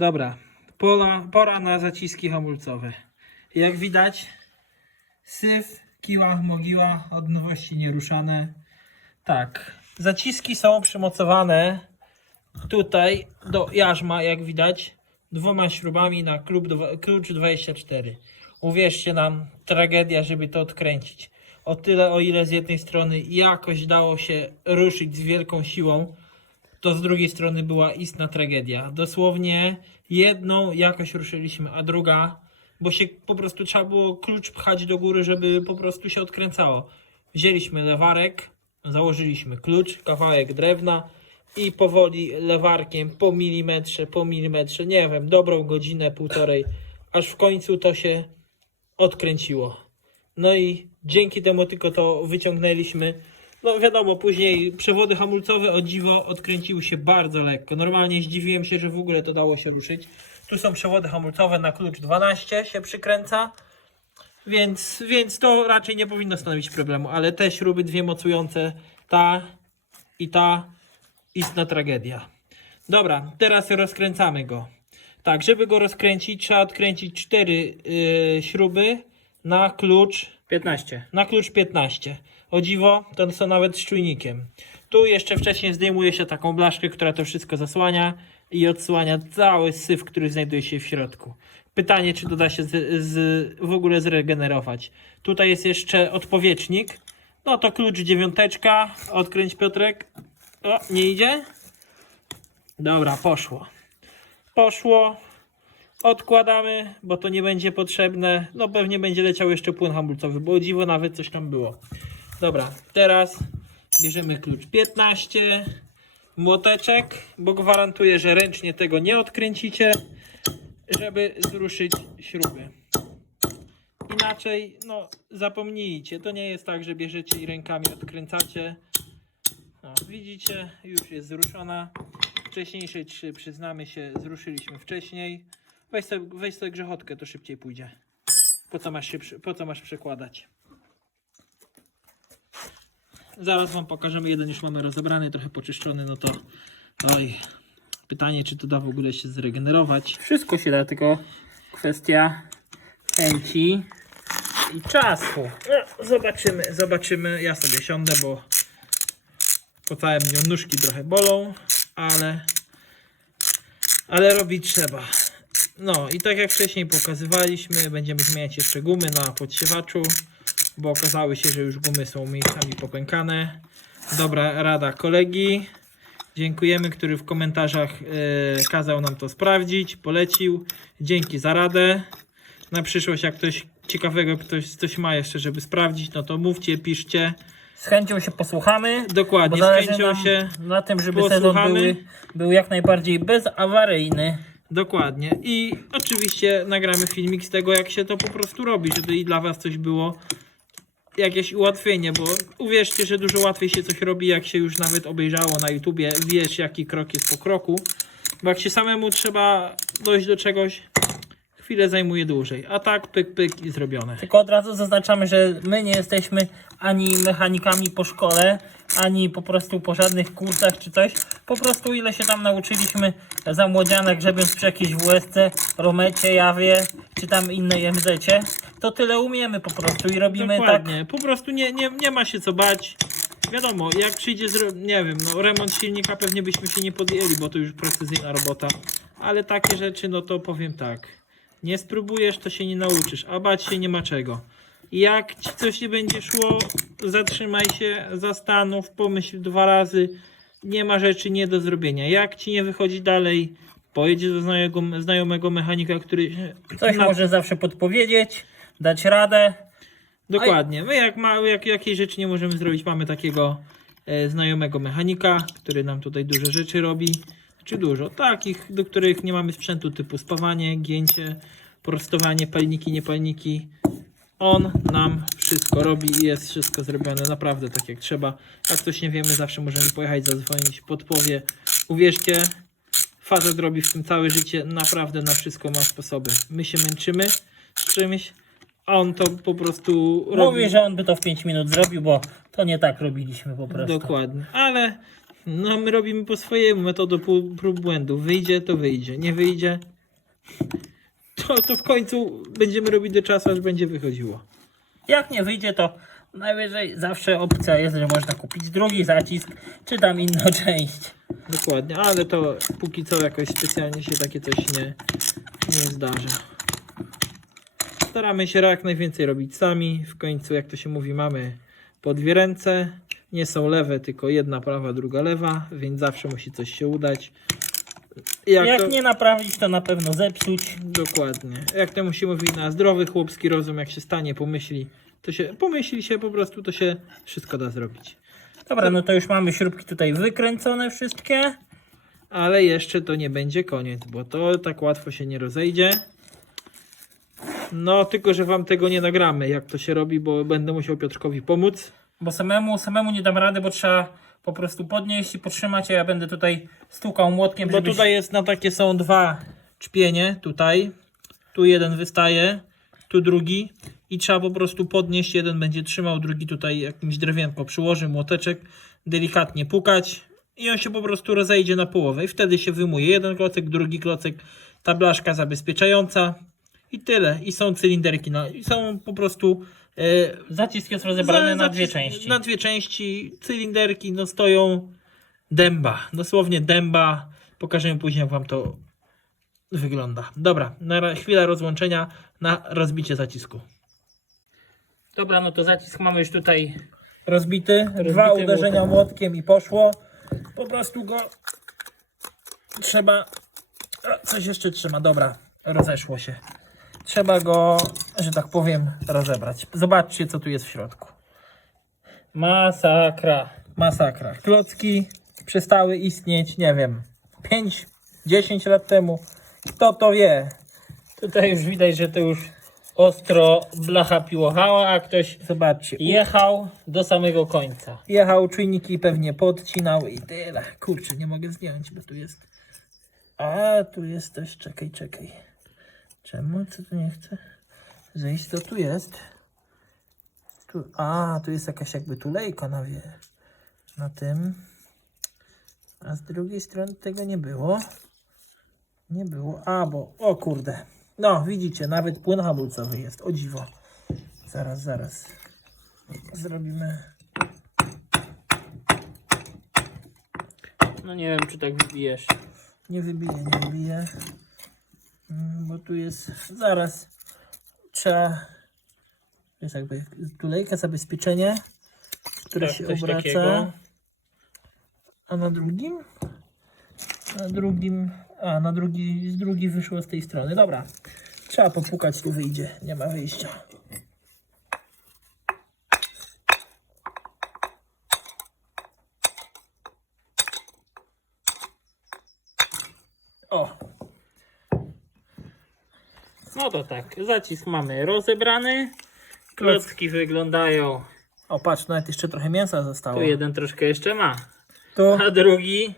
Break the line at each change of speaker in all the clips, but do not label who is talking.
Dobra, pora, pora na zaciski hamulcowe. Jak widać, syf, kiła, mogiła, od nowości nieruszane. Tak, zaciski są przymocowane tutaj do jarzma, jak widać, dwoma śrubami na klub, klucz 24. Uwierzcie nam, tragedia, żeby to odkręcić. O tyle, o ile z jednej strony jakoś dało się ruszyć z wielką siłą, to z drugiej strony była istna tragedia. Dosłownie jedną jakoś ruszyliśmy, a druga, bo się po prostu trzeba było klucz pchać do góry, żeby po prostu się odkręcało. Wzięliśmy lewarek, założyliśmy klucz, kawałek drewna i powoli lewarkiem po milimetrze, po milimetrze, nie wiem, dobrą godzinę, półtorej, aż w końcu to się odkręciło. No i dzięki temu tylko to wyciągnęliśmy. No wiadomo, później przewody hamulcowe o dziwo odkręciły się bardzo lekko. Normalnie zdziwiłem się, że w ogóle to dało się ruszyć. Tu są przewody hamulcowe na klucz 12 się przykręca. Więc, więc to raczej nie powinno stanowić problemu, ale te śruby dwie mocujące, ta i ta, istna tragedia. Dobra, teraz rozkręcamy go. Tak, żeby go rozkręcić, trzeba odkręcić cztery yy, śruby na klucz
15.
na klucz 15. O dziwo, to są nawet z czujnikiem. Tu jeszcze wcześniej zdejmuje się taką blaszkę, która to wszystko zasłania i odsłania cały syf, który znajduje się w środku. Pytanie, czy to da się z, z, w ogóle zregenerować. Tutaj jest jeszcze odpowietrznik. No to klucz dziewiąteczka. Odkręć Piotrek. O, nie idzie? Dobra, poszło. Poszło. Odkładamy, bo to nie będzie potrzebne. No pewnie będzie leciał jeszcze płyn hamulcowy, bo dziwo nawet coś tam było. Dobra, teraz bierzemy klucz 15, młoteczek, bo gwarantuję, że ręcznie tego nie odkręcicie, żeby zruszyć śruby. Inaczej, no zapomnijcie, to nie jest tak, że bierzecie i rękami odkręcacie. No, widzicie, już jest zruszona. Wcześniejszej trzy, przyznamy się, zruszyliśmy wcześniej. Weź sobie, weź sobie grzechotkę, to szybciej pójdzie. Po co masz, się, po co masz przekładać? Zaraz wam pokażemy, jeden już mamy rozebrany, trochę poczyszczony, no to oj, pytanie czy to da w ogóle się zregenerować.
Wszystko się da, tylko kwestia chęci i czasu.
No, zobaczymy, zobaczymy, ja sobie siądę, bo po całym dniu nóżki trochę bolą, ale ale robić trzeba. No i tak jak wcześniej pokazywaliśmy, będziemy zmieniać jeszcze gumy na podsiewaczu, bo okazały się, że już gumy są miejscami popękane. Dobra rada kolegi. Dziękujemy, który w komentarzach e, kazał nam to sprawdzić, polecił. Dzięki za radę. Na przyszłość, jak ktoś ciekawego ktoś coś ma jeszcze, żeby sprawdzić, no to mówcie, piszcie.
Z chęcią się posłuchamy.
Dokładnie, z chęcią się.
na tym, żeby sezon
posłuchamy.
był, był jak najbardziej bezawaryjny.
Dokładnie. I oczywiście nagramy filmik z tego, jak się to po prostu robi, żeby i dla Was coś było. Jakieś ułatwienie, bo uwierzcie, że dużo łatwiej się coś robi, jak się już nawet obejrzało na YouTubie, wiesz jaki krok jest po kroku. Bo jak się samemu trzeba dojść do czegoś, chwilę zajmuje dłużej. A tak, pyk, pyk i zrobione.
Tylko od razu zaznaczamy, że my nie jesteśmy ani mechanikami po szkole, ani po prostu po żadnych kursach czy coś. Po prostu ile się tam nauczyliśmy za młodziana grzebiąc przy jakiejś WSC, Romecie, Jawie, czy tam innej MZ-cie, to tyle umiemy po prostu i robimy tak.
Dokładnie. Po prostu nie, nie, nie ma się co bać. Wiadomo, jak przyjdzie, zro... nie wiem, no remont silnika pewnie byśmy się nie podjęli, bo to już precyzyjna robota. Ale takie rzeczy, no to powiem tak. Nie spróbujesz, to się nie nauczysz, a bać się nie ma czego. Jak ci coś nie będzie szło, zatrzymaj się, zastanów, pomyśl dwa razy. Nie ma rzeczy nie do zrobienia. Jak ci nie wychodzi dalej, pojedź do znajomego, znajomego mechanika, który
Coś
na-
może zawsze podpowiedzieć, dać radę.
Dokładnie. My jak, ma, jak jakiej rzeczy nie możemy zrobić, mamy takiego e, znajomego mechanika, który nam tutaj dużo rzeczy robi. Czy dużo? Takich, do których nie mamy sprzętu typu spawanie, gięcie, prostowanie, palniki, niepalniki. On nam wszystko robi i jest wszystko zrobione naprawdę tak jak trzeba. Jak coś nie wiemy, zawsze możemy pojechać, zadzwonić, podpowie. Uwierzcie, facet robi w tym całe życie, naprawdę na wszystko ma sposoby. My się męczymy z czymś, a on to po prostu robi.
Mówi, że on by to w 5 minut zrobił, bo to nie tak robiliśmy po prostu.
Dokładnie, ale No, my robimy po swojemu, metodą prób błędów. Wyjdzie, to wyjdzie. Nie wyjdzie, to, to w końcu będziemy robić do czasu, aż będzie wychodziło.
Jak nie wyjdzie, to najwyżej zawsze opcja jest, że można kupić drugi zacisk, czy tam inną część.
Dokładnie, ale to póki co jakoś specjalnie się takie coś nie, nie zdarza. Staramy się jak najwięcej robić sami. W końcu, jak to się mówi, mamy po dwie ręce. Nie są lewe, tylko jedna prawa, druga lewa, więc zawsze musi coś się udać. Jak,
Jak
to...
nie naprawić, to na pewno zepsuć.
Dokładnie. Jak to musi mówić na zdrowy chłopski rozum, jak się stanie, pomyśli, to się pomyśli się po prostu, to się wszystko da zrobić.
Dobra, no to już mamy śrubki tutaj wykręcone wszystkie.
Ale jeszcze to nie będzie koniec, bo to tak łatwo się nie rozejdzie. No, tylko że wam tego nie nagramy, jak to się robi, bo będę musiał Piotrkowi pomóc.
Bo samemu, samemu nie dam rady, bo trzeba po prostu podnieść i potrzymać, a ja będę tutaj stukał młotkiem,
Bo
żebyś...
tutaj jest na takie są dwa czpienie, tutaj. Tu jeden wystaje, tu drugi. I trzeba po prostu podnieść, jeden będzie trzymał, drugi tutaj jakimś drewienko przyłoży, młoteczek, delikatnie pukać i on się po prostu rozejdzie na połowę i wtedy się wymuje jeden klocek, drugi klocek, ta blaszka zabezpieczająca i tyle. I są cylinderki, na, i są po prostu e,
Zacisk jest rozebrany
za-
na dwie części.
Na dwie części cylinderki no stoją dęba, dosłownie dęba. Pokażę później jak wam to wygląda. Dobra, na ra- chwila rozłączenia na rozbicie zacisku.
Dobra, no to zacisk mamy już tutaj
Rozbity,
Rozbity
dwa uderzenia młotkiem i poszło. Po prostu go trzeba. Coś jeszcze trzyma, dobra, rozeszło się. Trzeba go, że tak powiem, rozebrać. Zobaczcie, co tu jest w środku.
masakra.
Masakra. Klocki przestały istnieć, nie wiem, 5-10 lat temu. Kto to wie?
Tutaj już widać, że to już ostro blacha piłochała, a ktoś
Zobaczcie.
jechał do samego końca.
Jechał, czujniki pewnie podcinał i tyle. Kurczę, nie mogę zdjąć, bo tu jest. A, tu jest też, czekaj, czekaj. Czemu? Co tu nie chce? Zejść, to tu jest. Tu, a, tu jest jakaś jakby tulejka na wie. Na tym. A z drugiej strony tego nie było. Nie było. A, bo, o kurde. No, widzicie, nawet płyn hamulcowy jest. O dziwo. Zaraz, zaraz. Zrobimy.
No nie wiem, czy tak wybijesz.
Nie wybiję, nie wybiję. Mm, Bo tu jest. Zaraz. Trzeba. Jest jakby tulejka, zabezpieczenie, które
Tak,
się obraca.
takiego.
A na drugim? Na drugim. A, na drugi, z drugi wyszło z tej strony. Dobra. Trzeba popukać, tu wyjdzie. Nie ma wyjścia. O,
No to tak, zacisk mamy rozebrany. Klocki wyglądają.
o patrz, nawet jeszcze trochę mięsa zostało.
Tu jeden troszkę jeszcze ma.
To
A drugi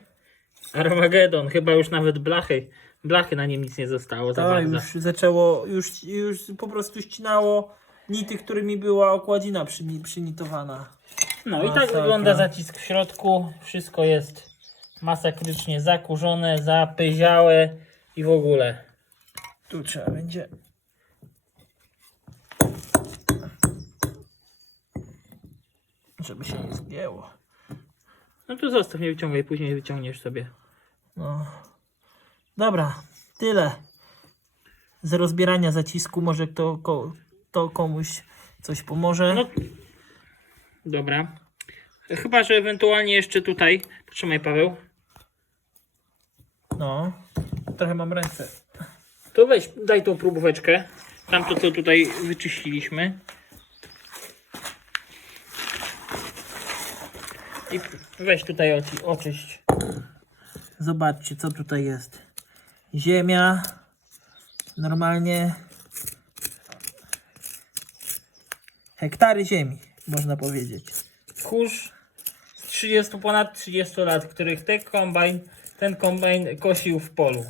Armagedon. Chyba już nawet blachy. Blachy na nim nic nie zostało za
Tak,
bardzo.
już zaczęło, już, już po prostu ścinało nity, którymi była okładzina przyni, przynitowana.
No i tak
Masakra.
wygląda zacisk w środku. Wszystko jest masakrycznie zakurzone, zapyziałe i w ogóle.
Tu trzeba będzie. Żeby się nie zgięło.
No tu zostaw, nie wyciągaj, później wyciągniesz sobie.
No. Dobra, tyle. Z rozbierania zacisku może to, to komuś coś pomoże.
No. Dobra. Chyba, że ewentualnie jeszcze tutaj. Trzymaj Paweł.
No. Trochę mam ręce.
To weź, daj tą próbóweczkę. Tamto, co tutaj wyczyściliśmy. I weź tutaj oci, oczyść.
Zobaczcie, co tutaj jest. Ziemia. Normalnie. Hektary ziemi, można powiedzieć.
Kurz z 30, ponad 30 lat, których ten kombajn, ten kombajn kosił w polu.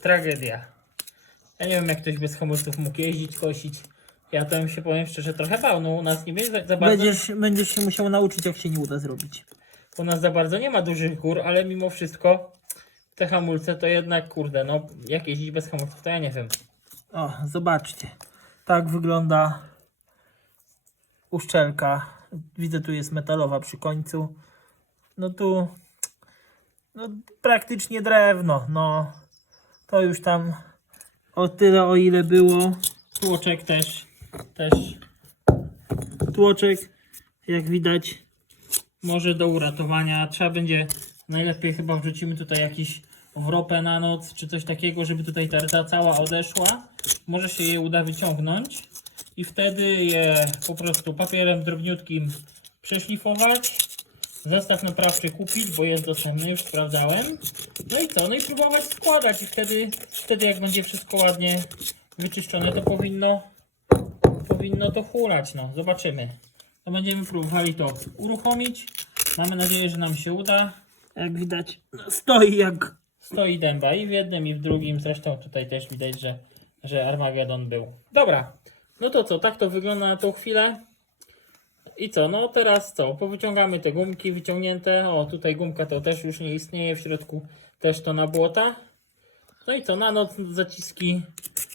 Tragedia. Ja nie wiem, jak ktoś bez hamulców mógł jeździć, kosić. Ja tam się powiem szczerze trochę bał, no u nas nie będzie za za bardzo.
Będziesz, będziesz się musiał nauczyć, jak się nie uda zrobić.
u nas za bardzo nie ma dużych gór, ale mimo wszystko te hamulce to jednak, kurde, no jak jeździć bez hamulców, to ja nie wiem.
O, zobaczcie. Tak wygląda uszczelka. Widzę, tu jest metalowa przy końcu. No tu no, praktycznie drewno. No to już tam o tyle, o ile było.
Tłoczek też, też
Tłoczek, jak widać,
może do uratowania. Trzeba będzie, najlepiej chyba wrzucimy tutaj jakiś wropę na noc, czy coś takiego, żeby tutaj ta rza cała odeszła. Może się je uda wyciągnąć i wtedy je po prostu papierem drobniutkim przeszlifować. Zestaw naprawczy kupić, bo jest dostępny, już sprawdzałem. No i co? No i próbować składać i wtedy, wtedy jak będzie wszystko ładnie wyczyszczone, to powinno, powinno to hulać. No, zobaczymy. To będziemy próbowali to uruchomić. Mamy nadzieję, że nam się uda.
jak widać, no, stoi jak
Stoi dęba i w jednym i w drugim. Zresztą tutaj też widać, że, że Armagedon był. Dobra, no to co, tak to wygląda na tą chwilę. I co, no teraz co, powyciągamy te gumki wyciągnięte. O, tutaj gumka to też już nie istnieje, w środku też to na błota. No i co, na noc zaciski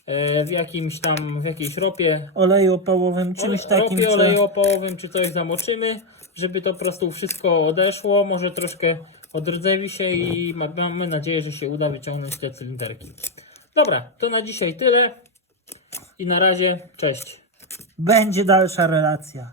e, w jakimś tam, w jakiejś ropie
oleju opałowym, czymś takim.
ropie
co-
oleju opałowym czy coś zamoczymy, żeby to po prostu wszystko odeszło, może troszkę odrdzewi się i ma- mamy nadzieję, że się uda wyciągnąć te cylinderki. Dobra, to na dzisiaj tyle i na razie, cześć.
Będzie dalsza relacja.